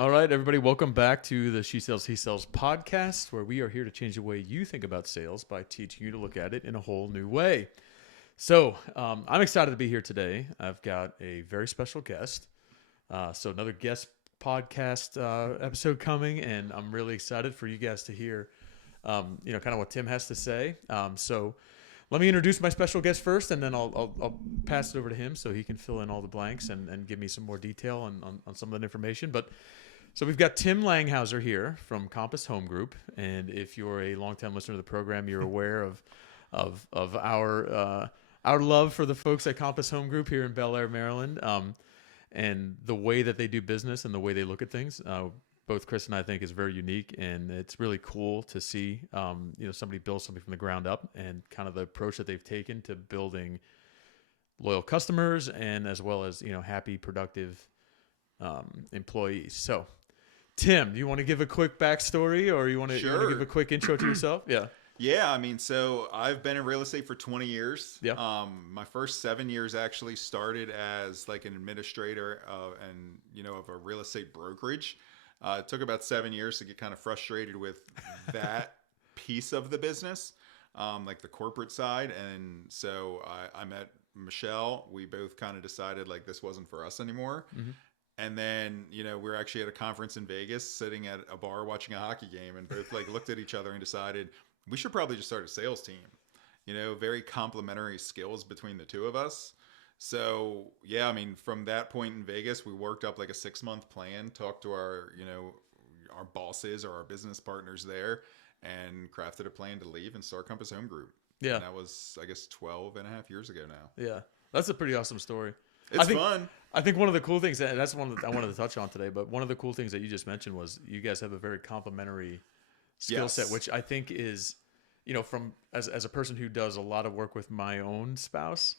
All right, everybody, welcome back to the She Sells, He Sells podcast, where we are here to change the way you think about sales by teaching you to look at it in a whole new way. So I'm excited to be here today. I've got a very special guest. So another guest podcast episode coming, and I'm really excited for you guys to hear, kind of what Tim has to say. So let me introduce my special guest first, and then I'll pass it over to him so he can fill in all the blanks and give me some more detail on some of the information. So we've got Tim Langhauser here from Compass Home Group, and if you're a longtime listener to the program, you're aware of our love for the folks at Compass Home Group here in Bel Air, Maryland, and the way that they do business and the way they look at things. Both Chris and I think is very unique, and it's really cool to see somebody build something from the ground up and kind of the approach that they've taken to building loyal customers and as well as happy, productive employees. So, Tim, do you want to give a quick backstory, or you want to give a quick intro to yourself? Yeah. Yeah, I mean, so I've been in real estate for 20 years. Yeah. My first 7 years actually started as like an administrator of a real estate brokerage. It took about 7 years to get kind of frustrated with that piece of the business, like the corporate side. And so I met Michele. We both kind of decided like this wasn't for us anymore. Mm-hmm. And then, we were actually at a conference in Vegas, sitting at a bar watching a hockey game, and both like looked at each other and decided we should probably just start a sales team. Very complementary skills between the two of us. So yeah, I mean, from that point in Vegas, we worked up like a 6-month plan, talked to our bosses or our business partners there, and crafted a plan to leave and start Compass Home Group. Yeah. And that was, I guess, 12 and a half years ago now. Yeah. That's a pretty awesome story. It's fun. I think one of the cool things, and that's one that I wanted to touch on today, but one of the cool things that you just mentioned was you guys have a very complementary skill set, which I think is, from as a person who does a lot of work with my own spouse,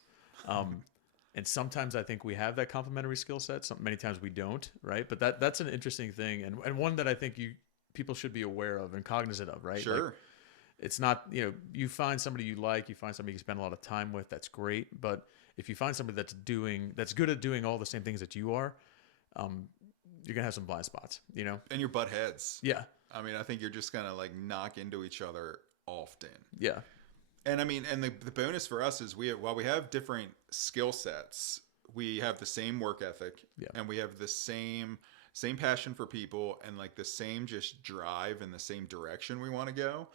and sometimes I think we have that complementary skill set. Many times we don't, right? But that's an interesting thing, and one that I think people should be aware of and cognizant of, right? Sure. Like, it's not, you find somebody you like, you find somebody you spend a lot of time with, that's great. But if you find somebody that's good at doing all the same things that you are, you're gonna have some blind spots, And your butt heads. Yeah. I mean, I think you're just gonna like knock into each other often. Yeah. And I mean, and the bonus for us is while we have different skill sets, we have the same work ethic, and we have the same passion for people, and like the same just drive in the same direction we want to go.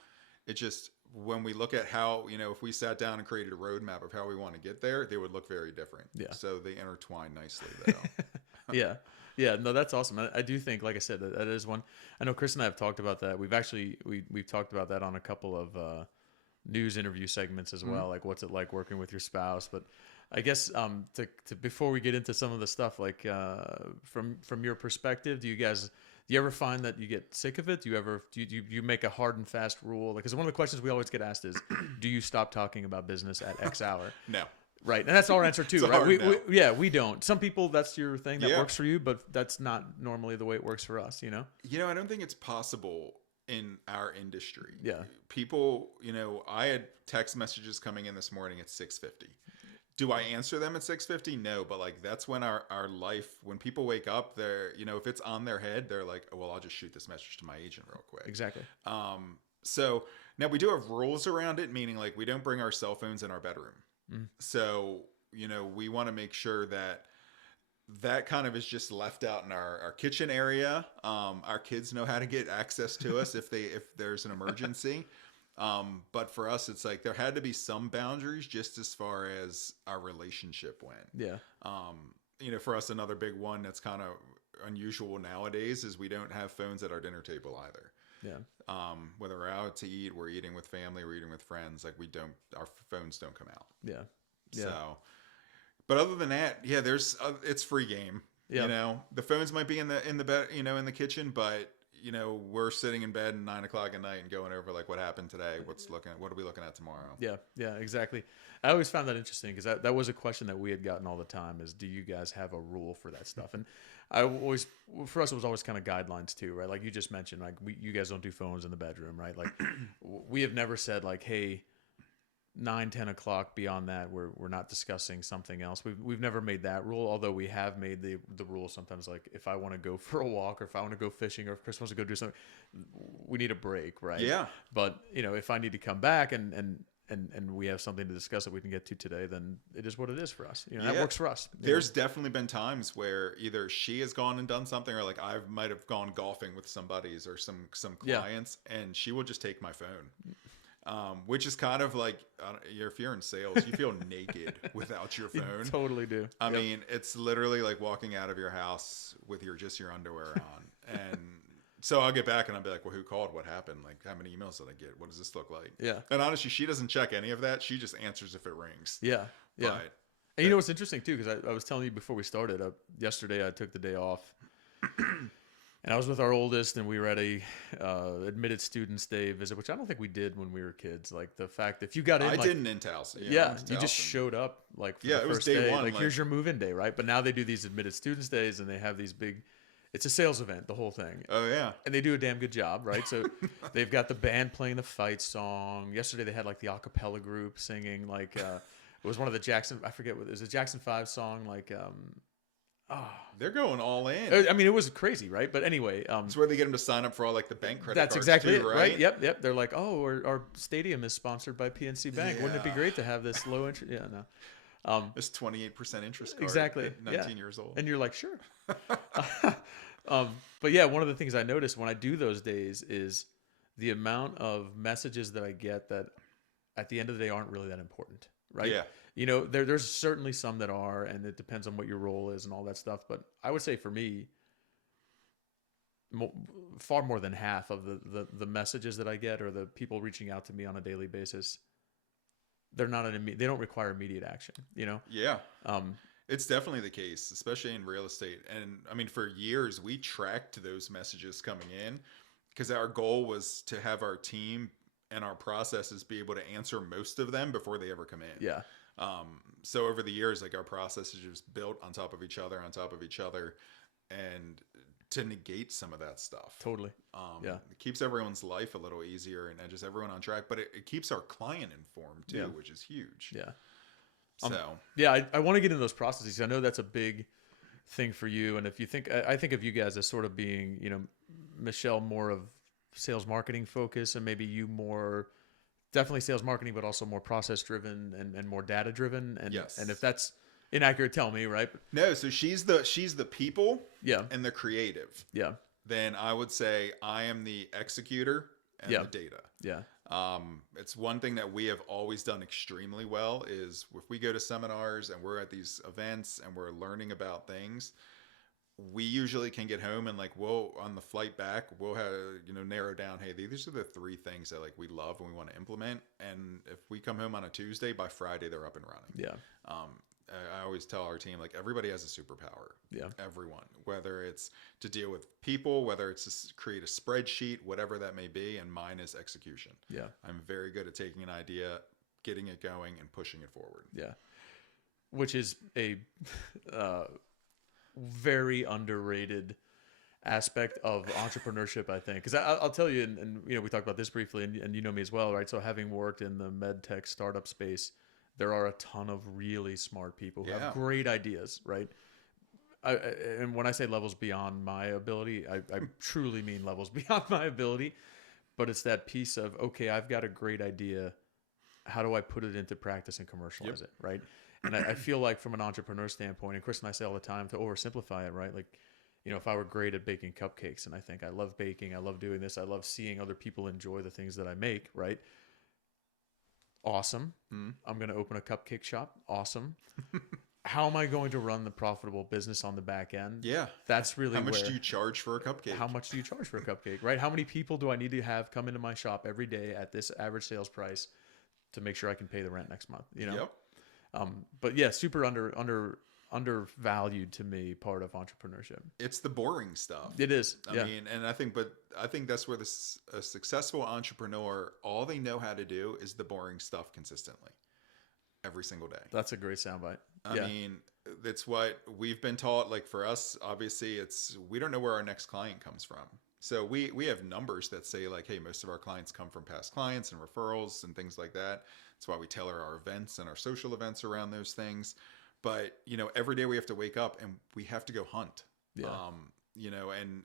It just, when we look at how, if we sat down and created a roadmap of how we want to get there, they would look very different. Yeah. So they intertwine nicely though. Yeah. Yeah. No, that's awesome. I do think, like I said, that is one. I know Chris and I have talked about that. We've talked about that on a couple of news interview segments as well. Mm-hmm. Like, what's it like working with your spouse? But I guess to before we get into some of the stuff, like from your perspective, do you ever find that you get sick of it? Do you make a hard and fast rule? Because one of the questions we always get asked is, do you stop talking about business at X hour? No. Right. And that's our answer too, It's right? We don't. Some people, that's your thing that works for you, but that's not normally the way it works for us, I don't think it's possible in our industry. Yeah. People, I had text messages coming in this morning at 6:50. Do I answer them at 6:50? No, but like that's when our life, when people wake up, they're, if it's on their head, they're like, oh, well, I'll just shoot this message to my agent real quick. Exactly. So now we do have rules around it, meaning like we don't bring our cell phones in our bedroom. Mm. So, we want to make sure that kind of is just left out in our kitchen area. Our kids know how to get access to us if there's an emergency. But for us, it's like there had to be some boundaries just as far as our relationship went. Yeah. For us, another big one that's kind of unusual nowadays is we don't have phones at our dinner table either. Yeah. Whether we're out to eat, we're eating with family, we're eating with friends, like our phones don't come out. Yeah. Yeah. So, but other than that, yeah, it's free game. Yeah. The phones might be in the bed, in the kitchen, but we're sitting in bed at 9 o'clock at night and going over like what happened today, what are we looking at tomorrow? Yeah. Yeah, exactly. I always found that interesting because that was a question that we had gotten all the time is, do you guys have a rule for that stuff? And for us, it was always kind of guidelines too, right? Like you just mentioned, like you guys don't do phones in the bedroom, right? Like we have never said like, hey, 9, 10 o'clock, beyond that, we're not discussing something else. We've never made that rule, although we have made the rule sometimes, like if I want to go for a walk, or if I want to go fishing, or if Chris wants to go do something, we need a break, right? Yeah. But if I need to come back and we have something to discuss that we can get to today, then it is what it is for us. That works for us. There's definitely been times where either she has gone and done something, or like I might have gone golfing with some buddies or some clients, and she will just take my phone. Which is kind of like, if you're in sales, you feel naked without your phone. You totally do. I mean, it's literally like walking out of your house with just your underwear on. And so I'll get back and I'll be like, well, who called? What happened? Like, how many emails did I get? What does this look like? Yeah. And honestly, she doesn't check any of that. She just answers if it rings. Yeah. Yeah. But, and you know what's interesting too, because I was telling you before we started, yesterday I took the day off. And I was with our oldest, and we were at a admitted students day visit, which I don't think we did when we were kids. Like the fact that if you got in, I didn't in Towson. Yeah, you just showed up like for the it was first day day. one. Like here's your move-in day, right? But now they do these admitted students days, and they have these big. It's a sales event, the whole thing. Oh yeah, and they do a damn good job, right? So they've got the band playing the fight song. Yesterday they had like the a cappella group singing like it was one of the Jackson. I forget what it was. A Jackson 5 song like. They're going all in. I mean, it was crazy, right? But anyway, it's where they get them to sign up for all like the bank credit that's cards. Exactly too, it, right? Yep. They're like, oh, our stadium is sponsored by PNC Bank. Wouldn't it be great to have this low interest? Yeah, no. This 28% interest card. Exactly. At 19 years old. And you're like, sure. But yeah, one of the things I notice when I do those days is the amount of messages that I get that at the end of the day aren't really that important, right? Yeah. There's certainly some that are, and it depends on what your role is and all that stuff. But I would say for me, far more than half of the messages that I get, or the people reaching out to me on a daily basis, they don't require immediate action. Yeah. It's definitely the case, especially in real estate. And I mean, for years we tracked those messages coming in because our goal was to have our team and our processes be able to answer most of them before they ever come in. Yeah. So over the years, like our processes just built on top of each other, and to negate some of that stuff. Totally. Yeah. It keeps everyone's life a little easier and just everyone on track, but it keeps our client informed too, which is huge. Yeah. So yeah, I want to get into those processes. I know that's a big thing for you. And if you think, I think of you guys as sort of being, Michele more of sales marketing focus, and maybe you more definitely sales marketing, but also more process driven and more data driven. And yes. And if that's inaccurate, tell me, right? No, so she's the people and the creative. Yeah. Then I would say I am the executor and the data. Yeah. It's one thing that we have always done extremely well is if we go to seminars and we're at these events and we're learning about things, we usually can get home and like, we'll on the flight back, we'll have, narrow down, hey, these are the 3 things that like we love and we want to implement. And if we come home on a Tuesday, by Friday, they're up and running. Yeah. I always tell our team, like everybody has a superpower. Yeah. Everyone, whether it's to deal with people, whether it's to create a spreadsheet, whatever that may be. And mine is execution. Yeah. I'm very good at taking an idea, getting it going and pushing it forward. Yeah. Which is a very underrated aspect of entrepreneurship, I think. Because I'll tell you, and we talked about this briefly, and you know me as well, right? So having worked in the med tech startup space, there are a ton of really smart people who have great ideas, right? And when I say levels beyond my ability, I truly mean levels beyond my ability. But it's that piece of, okay, I've got a great idea. How do I put it into practice and commercialize it, right? And I feel like from an entrepreneur standpoint, and Chris and I say all the time to oversimplify it, right? Like, if I were great at baking cupcakes, and I think I love baking, I love doing this, I love seeing other people enjoy the things that I make, right? Awesome. I'm going to open a cupcake shop. Awesome. How am I going to run the profitable business on the back end? Yeah. That's really how much do you charge for a cupcake? How much do you charge for a cupcake, right? How many people do I need to have come into my shop every day at this average sales price to make sure I can pay the rent next month? Yep. But yeah, super undervalued to me part of entrepreneurship. It's the boring stuff. It is. I mean, and I think that's where a successful entrepreneur, all they know how to do is the boring stuff consistently every single day. That's a great soundbite. I mean, that's what we've been taught. Like for us, obviously, we don't know where our next client comes from. So we have numbers that say like, hey, most of our clients come from past clients and referrals and things like that. That's why we tailor our events and our social events around those things. But every day we have to wake up and we have to go hunt. Yeah.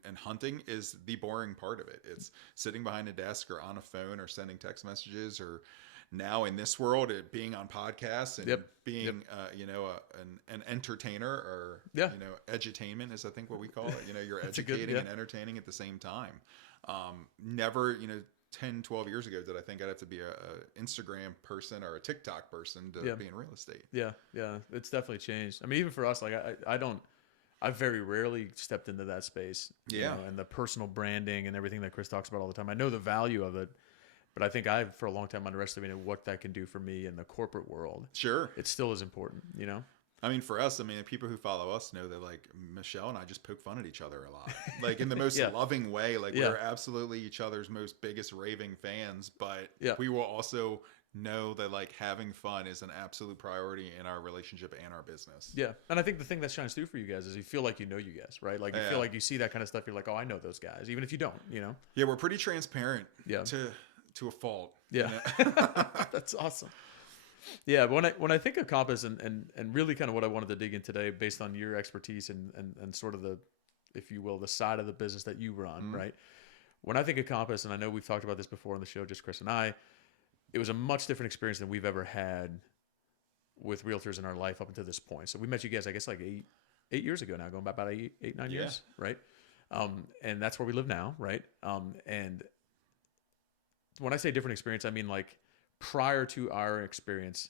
And hunting is the boring part of it. It's sitting behind a desk or on a phone or sending text messages, or now in this world, it being on podcasts and being, an entertainer, or, edutainment is, I think, what we call it. You're educating and entertaining at the same time. Never, 10, 12 years ago, did I think I'd have to be a Instagram person or a TikTok person to be in real estate. Yeah. Yeah. It's definitely changed. I mean, even for us, like I've very rarely stepped into that space, and the personal branding and everything that Chris talks about all the time. I know the value of it, but I think I've, for a long time, underestimated what that can do for me in the corporate world. Sure. It still is important, I mean, for us, people who follow us know that, like, Michele and I just poke fun at each other a lot, like in the most loving way. Like we're absolutely each other's most biggest raving fans, but we will also know that like having fun is an absolute priority in our relationship and our business. Yeah. And I think the thing that shines through for you guys is you feel like you know you guys, right? Like you feel like you see that kind of stuff. You're like, oh, I know those guys, even if you don't, Yeah. We're pretty transparent to a fault. Yeah. That's awesome. Yeah. But when I think of Compass and really kind of what I wanted to dig in today based on your expertise and sort of the, if you will, the side of the business that you run, right? When I think of Compass, and I know we've talked about this before on the show, just Chris and I, it was a much different experience than we've ever had with realtors in our life up until this point. So we met you guys, I guess, like eight years ago now, going back about eight, 9 years, right? And that's where we live now, right? And when I say different experience, I mean like prior to our experience,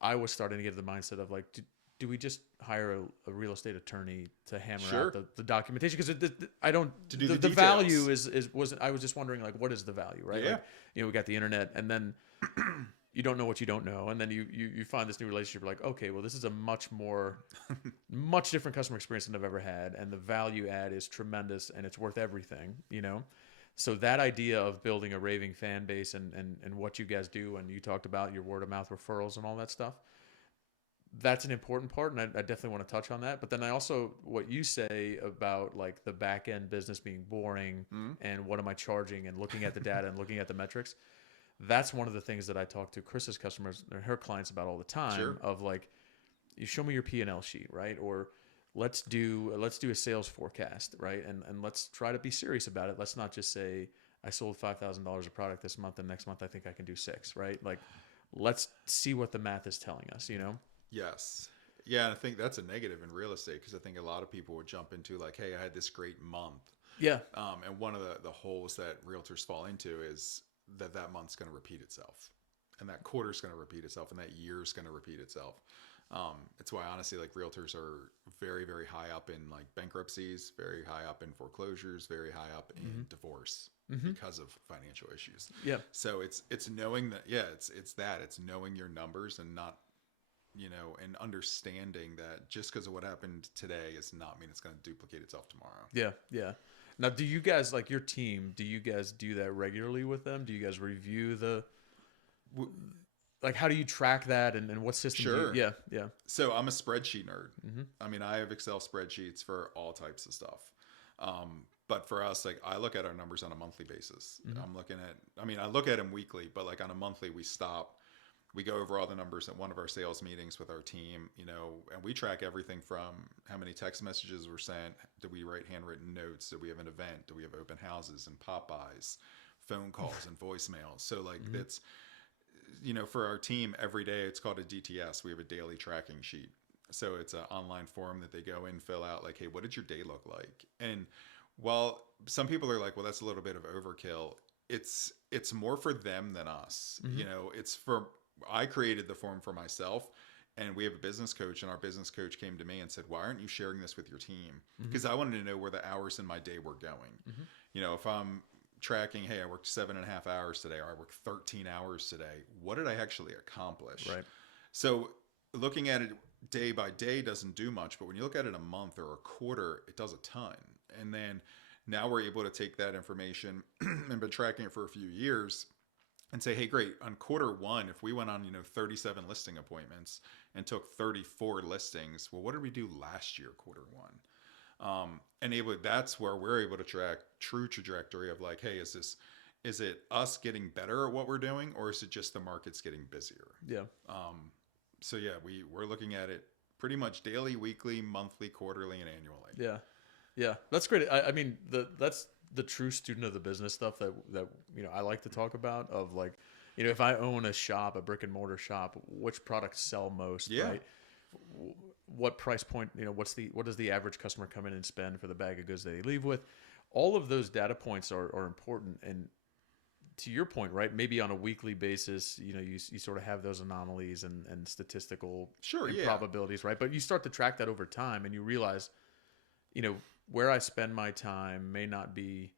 I was starting to get to the mindset of like, do we just hire a real estate attorney to hammer out the documentation? Because I don't. The value was I was just wondering like, what is the value, right? Yeah. Like, we got the internet, and then you don't know what you don't know, and then you find this new relationship. You're like, okay, well, this is a much different customer experience than I've ever had, and the value add is tremendous, and it's worth everything, So that idea of building a raving fan base and what you guys do, and you talked about your word of mouth referrals and all that stuff. That's an important part, and I definitely want to touch on that. But then I also, what you say about like the back end business being boring and what am I charging, and looking at the data and looking at the metrics, that's one of the things that I talk to Chris's customers and her clients about all the time. Of like, you show me your P&L sheet, right? Or let's do a sales forecast, right? And let's try to be serious about it. Let's not just say I sold $5,000 of product this month, and next month I think I can do 6, right? Like, let's see what the math is telling us, Yes. Yeah, and I think that's a negative in real estate, because I think a lot of people would jump into like, hey, I had this great month. Yeah. And one of the holes that realtors fall into is that month's going to repeat itself, and that quarter's going to repeat itself, and that year's going to repeat itself. It's why honestly, like realtors are very, very high up in like bankruptcies, very high up in foreclosures, very high up in divorce because of financial issues. Yeah. So it's knowing that, it's knowing your numbers and not, and understanding that just because of what happened today does not mean it's going to duplicate itself tomorrow. Yeah. Yeah. Now, do you guys, like your team, do you guys do that regularly with them? Do you guys review like, how do you track that, and what system? Sure. Yeah. So I'm a spreadsheet nerd. I mean, I have Excel spreadsheets for all types of stuff. But for us, like, I look at our numbers on a monthly basis. I look at them weekly, but like on a monthly, we go over all the numbers at one of our sales meetings with our team, and we track everything from how many text messages were sent. Did we write handwritten notes? Did we have an event? Do we have open houses and Popeyes, phone calls and voicemails? So like that's, for our team every day, it's called a DTS. We have a daily tracking sheet. So it's an online form that they go in, fill out like, hey, what did your day look like? And while some people are like, well, that's a little bit of overkill, it's more for them than us. I created the form for myself, and we have a business coach, and our business coach came to me and said, why aren't you sharing this with your team? Because I wanted to know where the hours in my day were going. If I'm tracking, hey, I worked 7.5 hours today, or I worked 13 hours today, what did I actually accomplish? Right. So looking at it day by day doesn't do much, but when you look at it a month or a quarter, it does a ton. And then now we're able to take that information and been tracking it for a few years and say, hey, great, on quarter one, if we went on, 37 listing appointments and took 34 listings, well, what did we do last year, quarter one? And that's where we're able to track true trajectory of like, hey, is it us getting better at what we're doing, or is it just the market's getting busier? Yeah. So yeah, we're looking at it pretty much daily, weekly, monthly, quarterly, and annually. Yeah. Yeah. That's great. I mean, that's the true student of the business stuff that I like to talk about, of like, if I own a shop, a brick and mortar shop, which products sell most, Yeah. right? What price point, what does the average customer come in and spend for the bag of goods they leave with? All of those data points are important. And to your point, right? Maybe on a weekly basis, you sort of have those anomalies and statistical Sure, yeah. improbabilities, right? But you start to track that over time, and you realize, where I spend my time may not be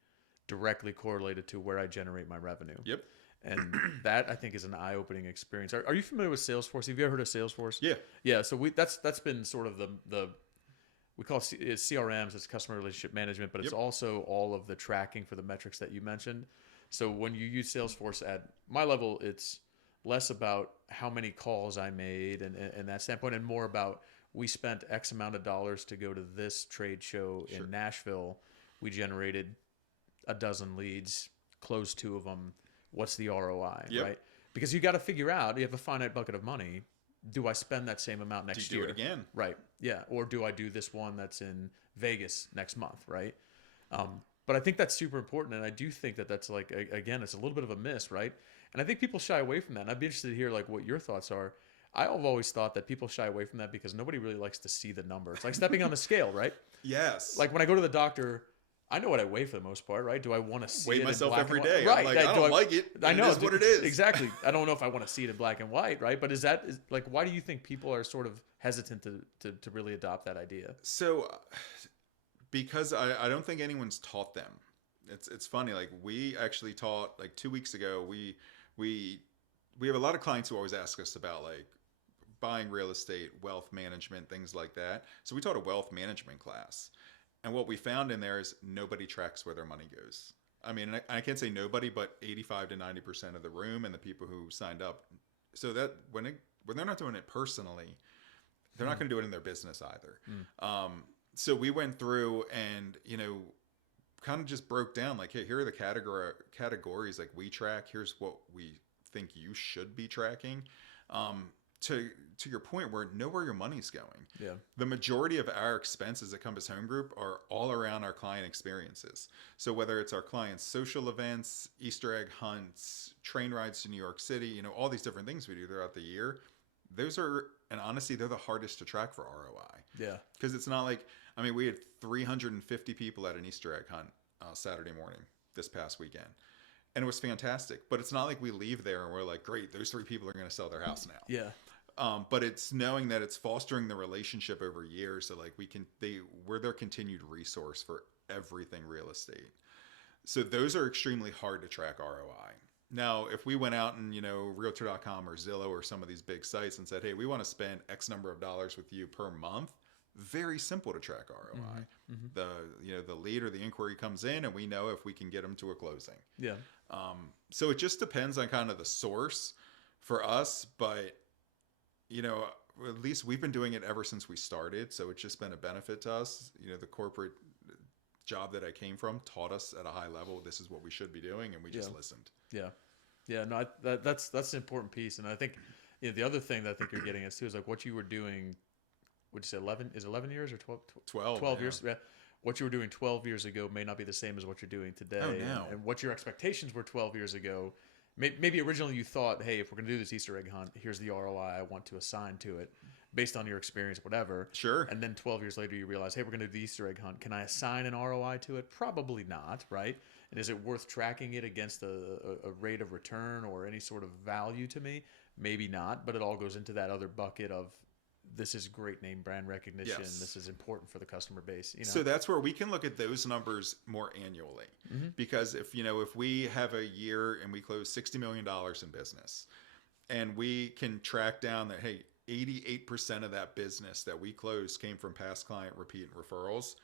directly correlated to where I generate my revenue. Yep. And that, I think, is an eye-opening experience. Are you familiar with Salesforce? Have you ever heard of Salesforce? Yeah. Yeah. So that's been sort of the we call it CRMs. It's customer relationship management, but it's also all of the tracking for the metrics that you mentioned. So when you use Salesforce at my level, it's less about how many calls I made and that standpoint, and more about, we spent X amount of dollars to go to this trade show in Nashville. We generated a dozen leads, closed 2 of them. What's the ROI, right? Because you got to figure out, you have a finite bucket of money. Do I spend that same amount next year? Do it again? Right. Yeah. Or do I do this one that's in Vegas next month, right? But I think that's super important. And I do think that that's like, again, it's a little bit of a miss, right? And I think people shy away from that. And I'd be interested to hear like what your thoughts are. I've always thought that people shy away from that because nobody really likes to see the number. It's like stepping on a scale, right? Yes. Like when I go to the doctor, I know what I weigh for the most part, right? Do I want to see weigh it myself in black every and white? day? Right. I'm like, I don't like it. I know. It is what it is. Exactly. I don't know if I want to see it in black and white, right? But is like, why do you think people are sort of hesitant to really adopt that idea? So, because I don't think anyone's taught them. It's funny. Like we actually taught like 2 weeks ago. We have a lot of clients who always ask us about like buying real estate, wealth management, things like that. So we taught a wealth management class. And what we found in there is nobody tracks where their money goes. I mean, I can't say nobody, but 85 to 90% of the room and the people who signed up. So that when they're not doing it personally, they're not going to do it in their business either. So we went through and, kind of just broke down like, hey, here are the categories like we track. Here's what we think you should be tracking. To your point, where know where your money's going. Yeah. The majority of our expenses at Compass Home Group are all around our client experiences. So whether it's our clients' social events, Easter egg hunts, train rides to New York City, all these different things we do throughout the year, and honestly, they're the hardest to track for ROI. Yeah. Because it's not like, we had 350 people at an Easter egg hunt Saturday morning this past weekend. And it was fantastic. But it's not like we leave there and we're like, great, those 3 people are going to sell their house now. Yeah. But it's knowing that it's fostering the relationship over years. So like we're their continued resource for everything real estate. So those are extremely hard to track ROI. Now, if we went out and, Realtor.com or Zillow or some of these big sites and said, hey, we want to spend X number of dollars with you per month, very simple to track ROI. The lead or the inquiry comes in and we know if we can get them to a closing. Yeah. So it just depends on kind of the source for us, but at least we've been doing it ever since we started. So it's just been a benefit to us. The corporate job that I came from taught us at a high level, this is what we should be doing. And we just listened. Yeah. Yeah. No, that's an important piece. And I think, the other thing that I think you're getting at too is like what you were doing. Would you say 11 years or 12 years? Yeah. What you were doing 12 years ago may not be the same as what you're doing today. Oh, no. And what your expectations were 12 years ago. Maybe originally you thought, hey, if we're going to do this Easter egg hunt, here's the ROI I want to assign to it based on your experience, whatever. Sure. And then 12 years later, you realize, hey, we're going to do the Easter egg hunt. Can I assign an ROI to it? Probably not, right? And is it worth tracking it against a rate of return or any sort of value to me? Maybe not, but it all goes into that other bucket of, this is great name brand recognition. Yes. This is important for the customer base. So that's where we can look at those numbers more annually. Because if we have a year and we close $60 million in business and we can track down that, hey, 88% of that business that we closed came from past client repeat and referrals,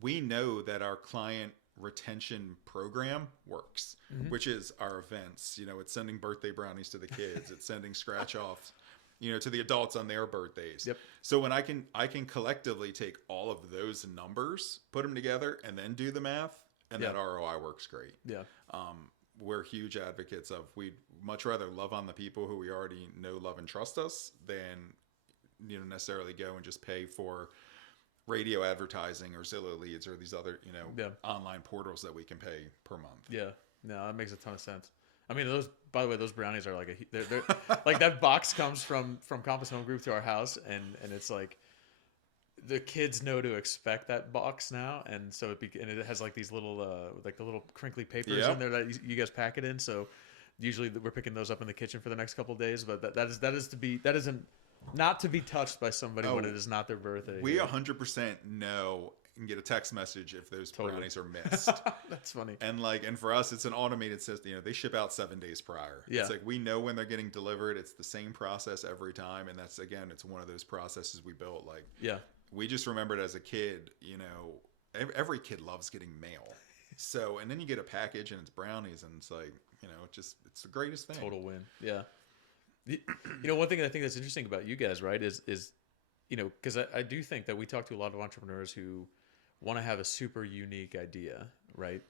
we know that our client retention program works, which is our events. You know, it's sending birthday brownies to the kids. It's sending scratch offs, you know, to the adults on their birthdays. Yep. So when I can collectively take all of those numbers, put them together, and then do the math, and that ROI works great. Yeah. We're huge advocates of, we'd much rather love on the people who we already know, love, and trust us than, you know, necessarily go and just pay for radio advertising or Zillow leads or these other, you know, online portals that we can pay per month. Yeah. No, that makes a ton of sense. I mean, those, by the way, those brownies are like they're like that box comes from Compass Home Group to our house, and it's like the kids know to expect that box now, and so and it has like these little like the little crinkly papers in there that you guys pack it in. So usually we're picking those up in the kitchen for the next couple of days, but that isn't not to be touched by somebody when it is not their birthday. We 100% know and get a text message if those brownies are missed. That's funny. And for us, it's an automated system. You know, they ship out 7 days prior. Yeah. It's like we know when they're getting delivered. It's the same process every time, and that's, again, it's one of those processes we built. Like, we just remembered as a kid, you know, every kid loves getting mail. So, and then you get a package and it's brownies, and it's like, you know, it's the greatest thing. Total win. Yeah. You know, one thing I think that's interesting about you guys, right, is you know, because I do think that we talk to a lot of entrepreneurs who want to have a super unique idea, right,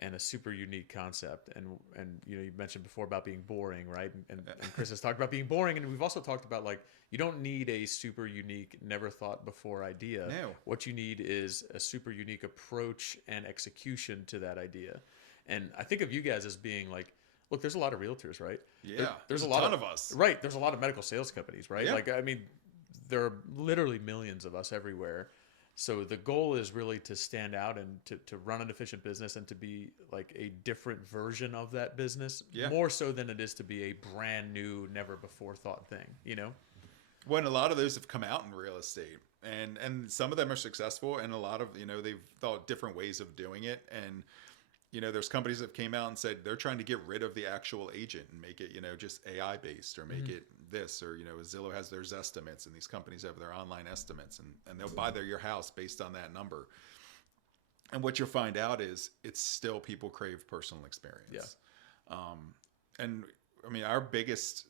and a super unique concept, and you know, you mentioned before about being boring, right, and Chris has talked about being boring, and we've also talked about, like, you don't need a super unique, never thought before idea. No. What you need is a super unique approach and execution to that idea, and I think of you guys as being like, look, there's a lot of realtors, right? Yeah. There's a ton of us. Right. There's a lot of medical sales companies, right? Yeah. Like, I mean, there are literally millions of us everywhere. So the goal is really to stand out and to run an efficient business and to be like a different version of that business, more so than it is to be a brand new, never before thought thing, you know? When a lot of those have come out in real estate, and some of them are successful, and a lot of, you know, they've thought different ways of doing it. And, you know, there's companies that came out and said they're trying to get rid of the actual agent and make it, you know, just AI based, or make it this, or, you know, Zillow has their estimates and these companies have their online estimates, and they'll buy your house based on that number. And what you'll find out is it's still people crave personal experience. Yeah. And I mean, our biggest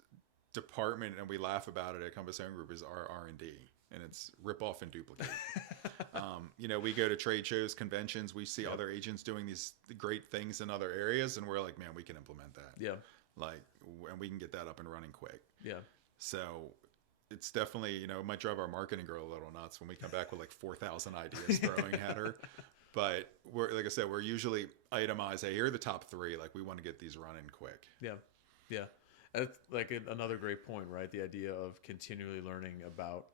department, and we laugh about it at Compass Home Group, is our R&D. And it's rip off and duplicate. You know, we go to trade shows, conventions, we see other agents doing these great things in other areas, and we're like, man, we can implement that. Yeah. Like, and we can get that up and running quick. Yeah. So it's definitely, you know, it might drive our marketing girl a little nuts when we come back with like 4,000 ideas throwing at her. But we're, like I said, we're usually itemized, hey, here are the top 3. Like, we want to get these running quick. Yeah. Yeah. That's like another great point, right? The idea of continually learning about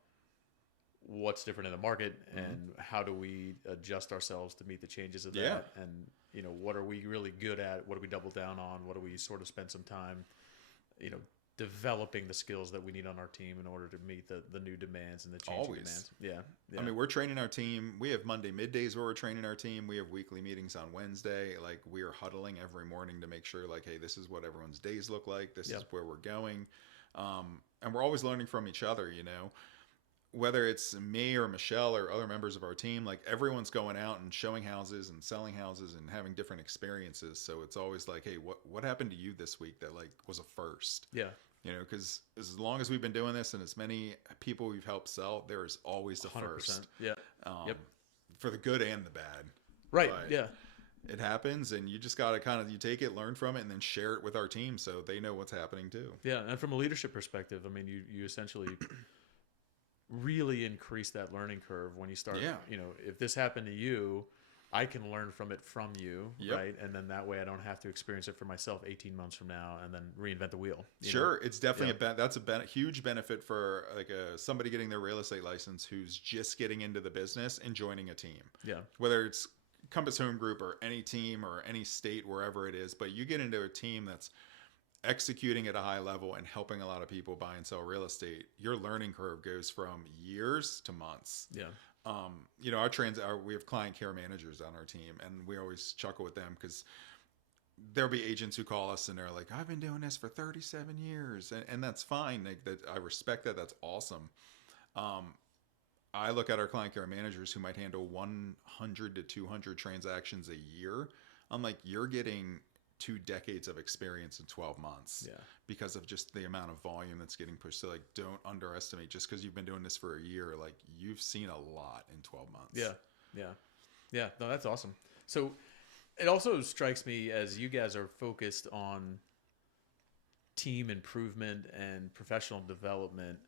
what's different in the market and how do we adjust ourselves to meet the changes of that, and, you know, what are we really good at, what do we double down on, what do we sort of spend some time, you know, developing the skills that we need on our team in order to meet the new demands and the changing demands. Yeah. I mean, we're training our team. We have Monday middays where we're training our team. We have weekly meetings on Wednesday. Like, we are huddling every morning to make sure, like, hey, this is what everyone's days look like, this is where we're going, and we're always learning from each other, you know. Whether it's me or Michele or other members of our team, like, everyone's going out and showing houses and selling houses and having different experiences. So it's always like, hey, what happened to you this week that, like, was a first? Yeah. You know, because as long as we've been doing this and as many people we've helped sell, there is always a 100%. First. Yeah. For the good and the bad. Right. But it happens, and you just got to kind of, you take it, learn from it, and then share it with our team so they know what's happening too. Yeah. And from a leadership perspective, I mean, you essentially really increase that learning curve when you start, you know, if this happened to you, I can learn from it from you, right? And then that way I don't have to experience it for myself 18 months from now and then reinvent the wheel. Sure. It's definitely that's a huge benefit for like somebody getting their real estate license who's just getting into the business and joining a team. Yeah. Whether it's Compass Home Group or any team or any state, wherever it is, but you get into a team that's executing at a high level and helping a lot of people buy and sell real estate, your learning curve goes from years to months. Yeah. You know, we have client care managers on our team, and we always chuckle with them because there'll be agents who call us and they're like, I've been doing this for 37 years. And that's fine. Like, that, I respect that. That's awesome. I look at our client care managers who might handle 100 to 200 transactions a year. I'm like, you're getting 2 decades of experience in 12 months because of just the amount of volume that's getting pushed. So like, don't underestimate just because you've been doing this for a year, like you've seen a lot in 12 months. Yeah. No, that's awesome. So it also strikes me as you guys are focused on team improvement and professional development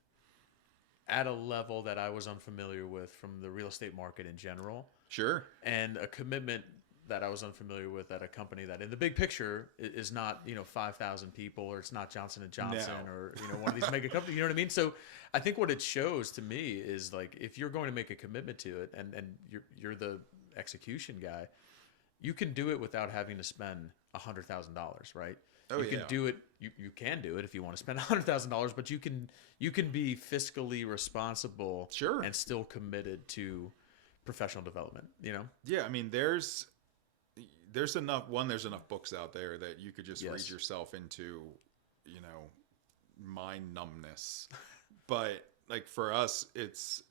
at a level that I was unfamiliar with from the real estate market in general. Sure. And a commitment that I was unfamiliar with at a company that in the big picture is not, 5,000 people, or it's not Johnson & Johnson or, one of these mega companies, you know what I mean? So I think what it shows to me is like, if you're going to make a commitment to it and you're the execution guy, you can do it without having to spend $100,000, right? Oh, you can do it. You can do it if you want to spend $100,000, but you can be fiscally responsible, sure, and still committed to professional development. Yeah, I mean, there's enough. There's enough books out there that you could just read yourself into, mind numbness. But like for us, it's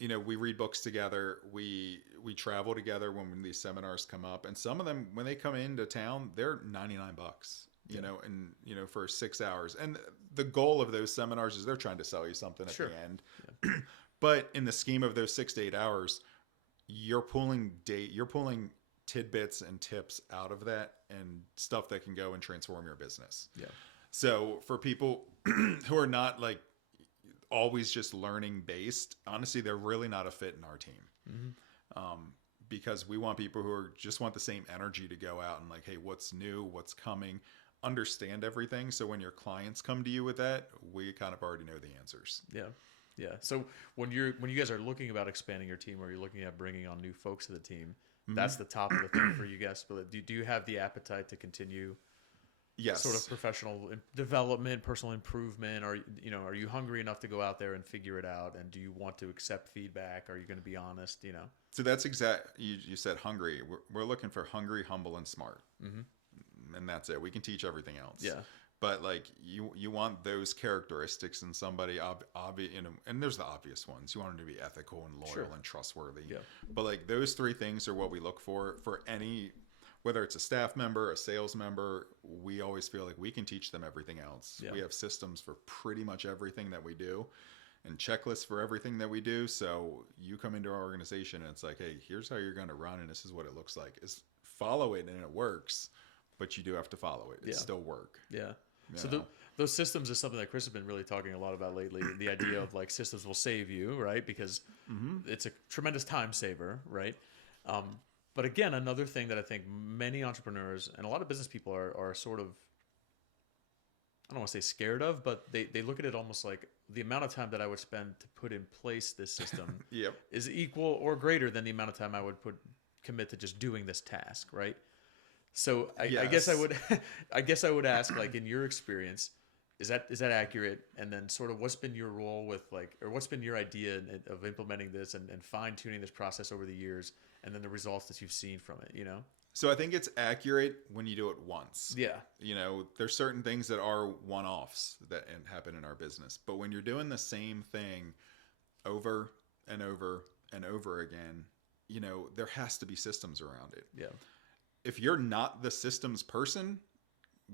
we read books together. We travel together when these seminars come up, and some of them when they come into town, they're $99. And for 6 hours. And the goal of those seminars is they're trying to sell you something at the end. Yeah. But in the scheme of those 6 to 8 hours, you're pulling tidbits and tips out of that and stuff that can go and transform your business. Yeah. So for people who are not like always just learning based, honestly, they're really not a fit in our team. Mm-hmm. Because we want people who just want the same energy to go out and like, hey, what's new, what's coming, understand everything. So when your clients come to you with that, we kind of already know the answers. Yeah. So when you guys are looking about expanding your team, or you're looking at bringing on new folks to the team, that's the top of the thing for you guys. But do you have the appetite to continue? Yes. Sort of professional development, personal improvement, or are you hungry enough to go out there and figure it out? And do you want to accept feedback? Are you going to be honest? So that's you said hungry. We're looking for hungry, humble, and smart. Mm-hmm. And that's it. We can teach everything else. Yeah. But like you want those characteristics in somebody, and there's the obvious ones. You want them to be ethical and loyal and trustworthy. Yeah. But like those three things are what we look for any. Whether it's a staff member, a sales member, we always feel like we can teach them everything else. Yeah. We have systems for pretty much everything that we do and checklists for everything that we do. So you come into our organization and it's like, hey, here's how you're going to run and this is what it looks like. Is follow it and it works, but you do have to follow it. It's still work. Yeah. So those systems is something that Chris has been really talking a lot about lately. The idea of like systems will save you, right? Because it's a tremendous time saver, right? But again, another thing that I think many entrepreneurs and a lot of business people are sort of, I don't want to say scared of, but they look at it almost like the amount of time that I would spend to put in place this system is equal or greater than the amount of time I would commit to just doing this task, right? So I guess I would ask, like, in your experience, is that accurate? And then sort of what's been your role with what's been your idea of implementing this and fine tuning this process over the years, and then the results that you've seen from it, So I think it's accurate when you do it once. Yeah. There's certain things that are one-offs that happen in our business, but when you're doing the same thing over and over and over again, there has to be systems around it. Yeah. If you're not the systems person,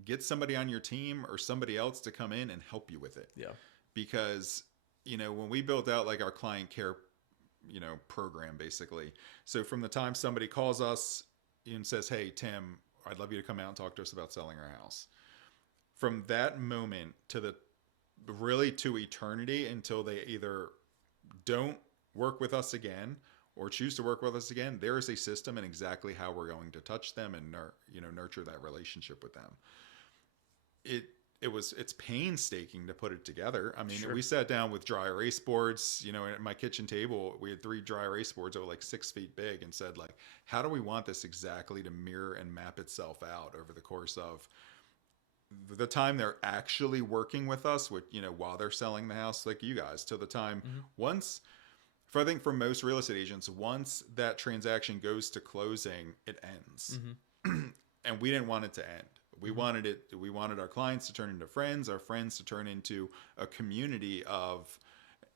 get somebody on your team or somebody else to come in and help you with it. Yeah. Because, when we built out like our client care, program basically. So from the time somebody calls us and says, hey, Tim, I'd love you to come out and talk to us about selling our house. From that moment to eternity until they either don't work with us again or choose to work with us again, there is a system and exactly how we're going to touch them and nurture that relationship with them. It's painstaking to put it together. I mean, we sat down with dry erase boards, at my kitchen table, we had 3 dry erase boards that were like 6 feet big and said like, how do we want this exactly to mirror and map itself out over the course of the time they're actually working with us with, while they're selling the house, like you guys, to the time I think for most real estate agents, once that transaction goes to closing, it ends. Mm-hmm. And we didn't want it to end. We wanted our clients to turn into friends, our friends to turn into a community of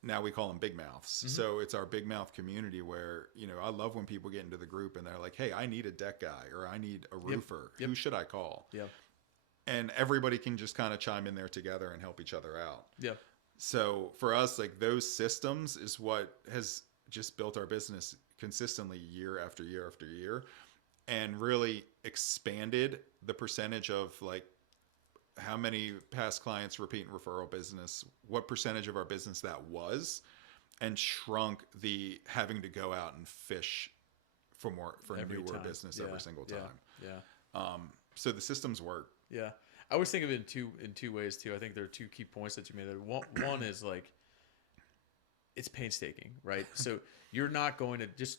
now we call them big mouths. So it's our big mouth community where, I love when people get into the group and they're like, hey, I need a deck guy or I need a roofer. Who should I call? Yeah. And everybody can just kind of chime in there together and help each other out. Yeah. So for us, like those systems is what has just built our business consistently year after year after year, and really expanded the percentage of like how many past clients, repeat and referral business, what percentage of our business that was, and shrunk the having to go out and fish for newer business every single time. Yeah. So the systems work. Yeah. I always think of it in two ways too. I think there are two key points that you made there. One is like, it's painstaking, right? So you're not going to just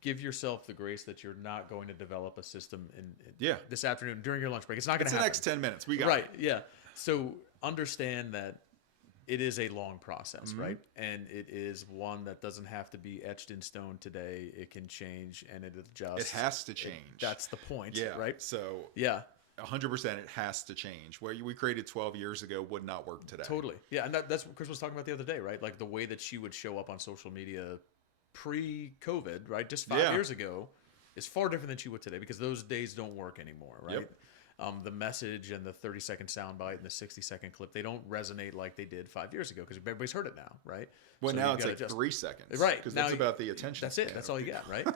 give yourself the grace that you're not going to develop a system in this afternoon during your lunch break. It's not going to happen. It's the next 10 minutes. We got right. Yeah. So understand that it is a long process, right? And it is one that doesn't have to be etched in stone today. It can change and it adjusts. It has to change. That's the point, yeah. right? So 100% it has to change. What we created 12 years ago would not work today. Totally. Yeah. And that's what Chris was talking about the other day, right? Like the way that she would show up on social media pre-COVID, right? Just 5 years ago is far different than she would today because those days don't work anymore, right? Yep. The message and the 30-second soundbite and the 60-second clip, they don't resonate like they did 5 years ago because everybody's heard it now, right? Well, so now it's like 3 seconds. Right. Because that's about the attention. That's it. That's all you got, right?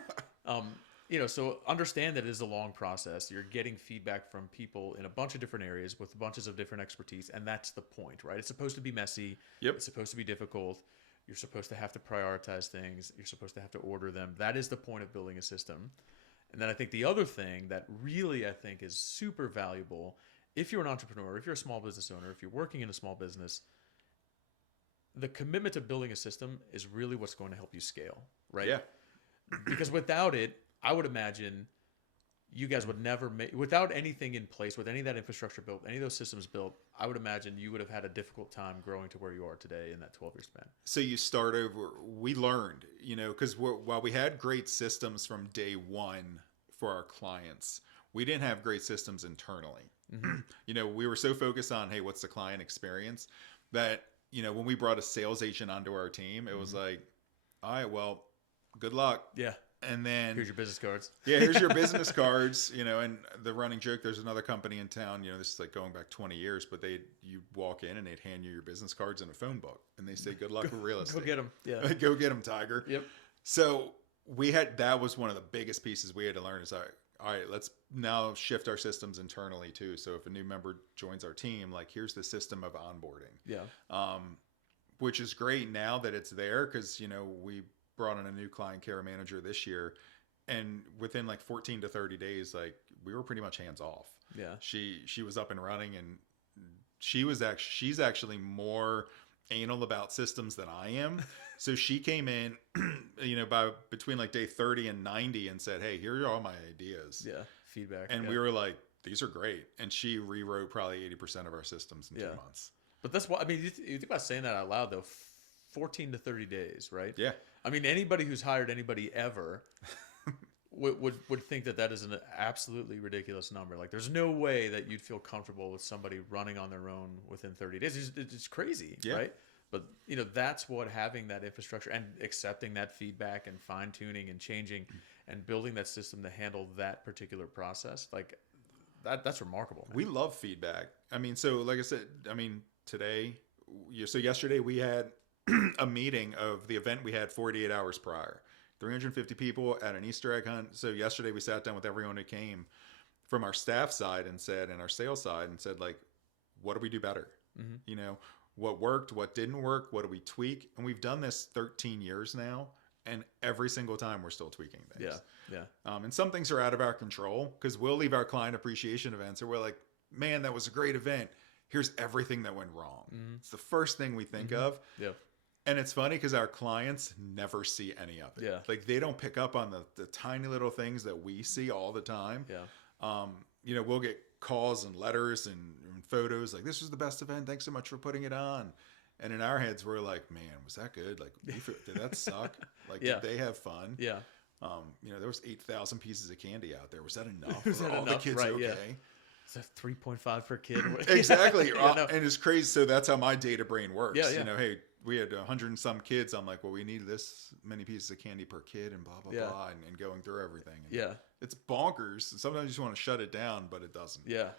So understand that it is a long process. You're getting feedback from people in a bunch of different areas with bunches of different expertise, and that's the point, right? It's supposed to be messy. Yep. It's supposed to be difficult. You're supposed to have to prioritize things. You're supposed to have to order them. That is the point of building a system. And then I think the other thing that really I think is super valuable, if you're an entrepreneur, if you're a small business owner, if you're working in a small business, the commitment to building a system is really what's going to help you scale, right? Yeah. Because without it, I would imagine you guys would never make, without anything in place, with any of that infrastructure built, any of those systems built, I would imagine you would have had a difficult time growing to where you are today in that 12-year span. So you start over. We learned, because while we had great systems from day one for our clients, we didn't have great systems internally. We were so focused on, hey, what's the client experience, that, when we brought a sales agent onto our team, it was like, all right, well, good luck. Yeah. And then here's your business cards. Yeah, here's your business cards. And the running joke, there's another company in town, this is like going back 20 years, but you walk in and they'd hand you your business cards and a phone book and they say, good luck with real estate. Go get them. Yeah. Go get them, Tiger. Yep. So that was one of the biggest pieces we had to learn is, all right, let's now shift our systems internally too. So if a new member joins our team, like here's the system of onboarding. Yeah. Which is great now that it's there because, we brought in a new client care manager this year, and within like 14 to 30 days, like we were pretty much hands off. Yeah. She was up and running, and she's actually more anal about systems than I am. So she came in, between like day 30 and 90 and said, hey, here are all my ideas. Yeah. Feedback. And we were like, these are great. And she rewrote probably 80% of our systems in 2 months. But that's what, you think about saying that out loud though, 14 to 30 days, right? Yeah. Anybody who's hired anybody ever would think that is an absolutely ridiculous number. Like, there's no way that you'd feel comfortable with somebody running on their own within 30 days. It's crazy, right? But, that's what having that infrastructure and accepting that feedback and fine-tuning and changing and building that system to handle that particular process, like, that's remarkable, man. We love feedback. So like I said, today, so yesterday we had a meeting of the event we had 48 hours prior, 350 people at an Easter egg hunt. So yesterday we sat down with everyone who came from our staff side and our sales side and said, like, what do we do better? What worked, what didn't work, what do we tweak? And we've done this 13 years now. And every single time we're still tweaking things. Yeah. And some things are out of our control because we'll leave our client appreciation events or we're like, man, that was a great event. Here's everything that went wrong. It's the first thing we think of. Yeah. And it's funny because our clients never see any of it. Yeah. Like they don't pick up on the tiny little things that we see all the time. Yeah. We'll get calls and letters and photos like, this was the best event. Thanks so much for putting it on. And in our heads, we're like, man, was that good? Like, did that suck? Like, did they have fun? Yeah. There was 8,000 pieces of candy out there. Was that enough? Was that all enough? The kids right, okay? Yeah. Is that 3.5 per kid? Exactly. No. And it's crazy. So that's how my data brain works. Yeah. Hey, we had 100 and some kids. I'm like, well, we need this many pieces of candy per kid and blah, blah, Yeah. blah. And going through everything. And Yeah. it's bonkers. Sometimes you just want to shut it down, but it doesn't. Yeah.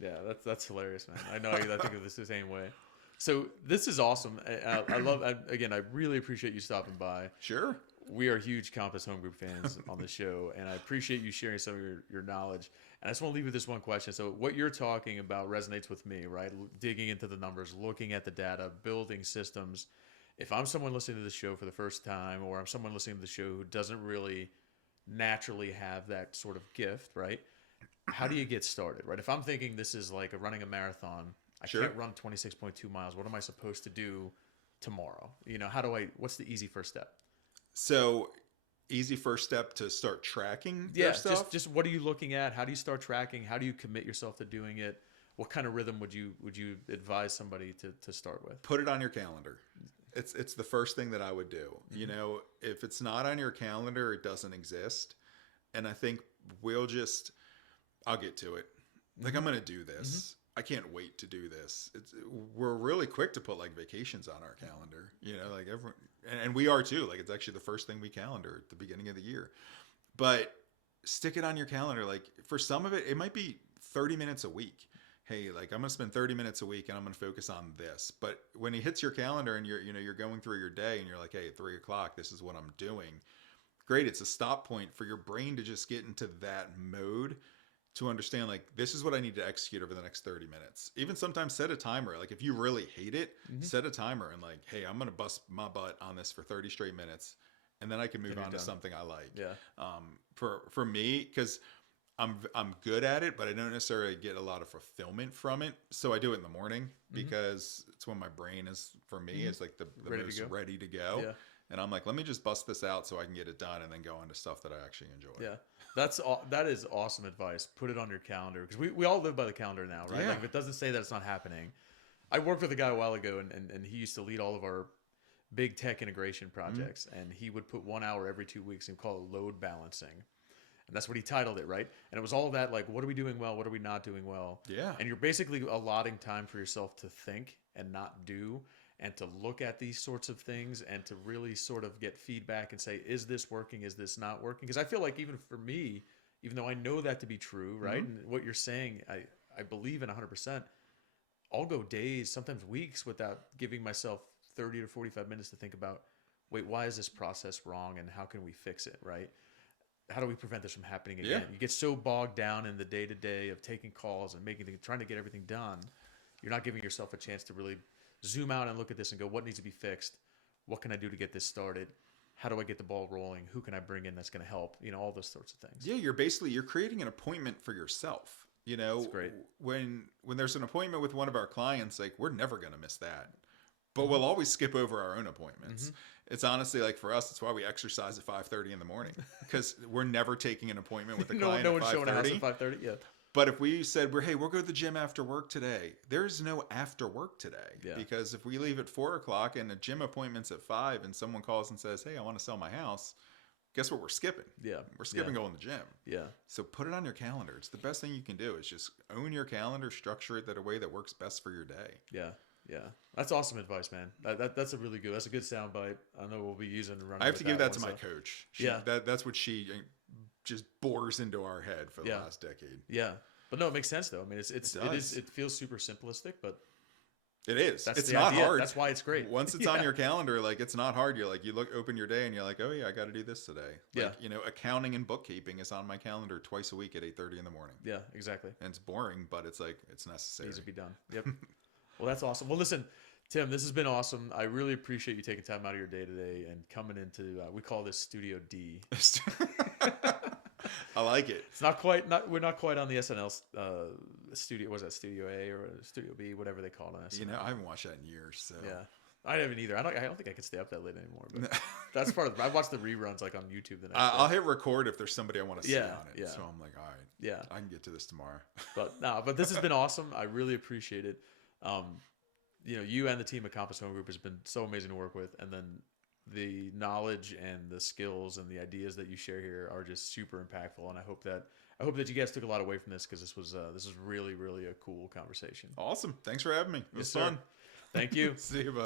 Yeah. That's hilarious, man. I know. I think of this the same way. So this is awesome. Again, I really appreciate you stopping by. Sure. We are huge Compass Home Group fans on the show, and I appreciate you sharing some of your knowledge. And I just want to leave with this one question. So what you're talking about resonates with me, right? Digging into the numbers, looking at the data, building systems. If I'm someone listening to the show for the first time, or I'm someone listening to the show who doesn't really naturally have that sort of gift, right? How do you get started, right? If I'm thinking this is like running a marathon, I Sure. can't run 26.2 miles. What am I supposed to do tomorrow? What's the easy first step? So easy first step to start tracking Yeah, your stuff. just what are you looking at? How do you start tracking? How do you commit yourself to doing it? What kind of rhythm would you advise somebody to start with? Put it on your calendar. It's the first thing that I would do. You know, if it's not on your calendar, it doesn't exist. And I think I'll get to it. Like, I'm going to do this. I can't wait to do this. We're really quick to put like vacations on our calendar, you know, like everyone, and we are too. Like, it's actually the first thing we calendar at the beginning of the year. But stick it on your calendar. Like, for some of it, it might be 30 minutes a week. Hey, like, I'm going to spend 30 minutes a week and I'm going to focus on this. But when it hits your calendar and you're going through your day and you're like, hey, at 3:00, this is what I'm doing. Great. It's a stop point for your brain to just get into that mode, to understand, like, this is what I need to execute over the next 30 minutes. Even sometimes set a timer. Like, if you really hate it, set a timer and like, hey, I'm going to bust my butt on this for 30 straight minutes. And then I can move on to something I like. Yeah. For me, because I'm good at it, but I don't necessarily get a lot of fulfillment from it. So I do it in the morning because it's when my brain is, for me, is like the most ready to go. Yeah. And I'm like, let me just bust this out so I can get it done and then go on to stuff that I actually enjoy. Yeah. That is awesome advice. Put it on your calendar, because we all live by the calendar now, right? Yeah. Like, if it doesn't say that it's not happening. I worked with a guy a while ago, and he used to lead all of our big tech integration projects, and he would put 1 hour every 2 weeks and call it load balancing. And that's what he titled it, right? And it was all that, like, what are we doing well? What are we not doing well? Yeah. And you're basically allotting time for yourself to think and not do, and to look at these sorts of things and to really sort of get feedback and say, is this working? Is this not working? Because I feel like even for me, even though I know that to be true, right? And what you're saying, I believe in 100%. I'll go days, sometimes weeks, without giving myself 30 to 45 minutes to think about, wait, why is this process wrong and how can we fix it, right? How do we prevent this from happening again? Yeah. You get so bogged down in the day-to-day of taking calls and trying to get everything done. You're not giving yourself a chance to really zoom out and look at this and go, what needs to be fixed? What can I do to get this started? How do I get the ball rolling? Who can I bring in that's going to help? You know, all those sorts of things. Yeah, you're creating an appointment for yourself. You know, That's great. When there's an appointment with one of our clients, like, we're never going to miss that. But we'll always skip over our own appointments. It's honestly, like, for us, it's why we exercise at 5:30 in the morning, because we're never taking an appointment with the client no at one's showing a house at 5:30. 5:30. Yeah. But if we said, we'll go to the gym after work today, there's no after work today. Yeah. Because if we leave at 4:00 and a gym appointment's at 5 and someone calls and says, hey, I want to sell my house, guess what we're skipping? Yeah. We're skipping going to the gym. Yeah. So put it on your calendar. It's the best thing you can do, is just own your calendar, structure it a way that works best for your day. Yeah. Yeah. That's awesome advice, man. That's a good soundbite. I know we'll be using and running. I have to give that to my one, so. coach. Yeah. That's what she just bores into our head for the last decade. Yeah. But no, it makes sense though. I mean, it feels super simplistic, but it is. That's it's the not idea. hard. That's why it's great. Once it's on your calendar, like, it's not hard. You're like, open your day and you're like, oh yeah, I got to do this today. Like, you know, accounting and bookkeeping is on my calendar twice a week at 8:30 in the morning. Yeah, exactly. And it's boring, but it's like, it's necessary. Needs to be done. Yep. Well, that's awesome. Well, listen, Tim, this has been awesome. I really appreciate you taking time out of your day today and coming into, we call this Studio D. I like it. It's we're not quite on the SNL studio. Was that Studio A or Studio B, whatever they call it on SNL? You know, I haven't watched that in years. So yeah, I haven't either. I don't think I can stay up that late anymore. But that's part of. I watch the reruns like on YouTube the next day. I'll hit record if there's somebody I want to see on it. Yeah. So I'm like, all right, yeah, I can get to this tomorrow. But this has been awesome. I really appreciate it. You know, you and the team at Compass Home Group has been so amazing to work with, and then the knowledge and the skills and the ideas that you share here are just super impactful. And I hope that you guys took a lot away from this, because this was really, really a cool conversation. Awesome. Thanks for having me. It was Yes, sir. fun. Thank you. See you, bud.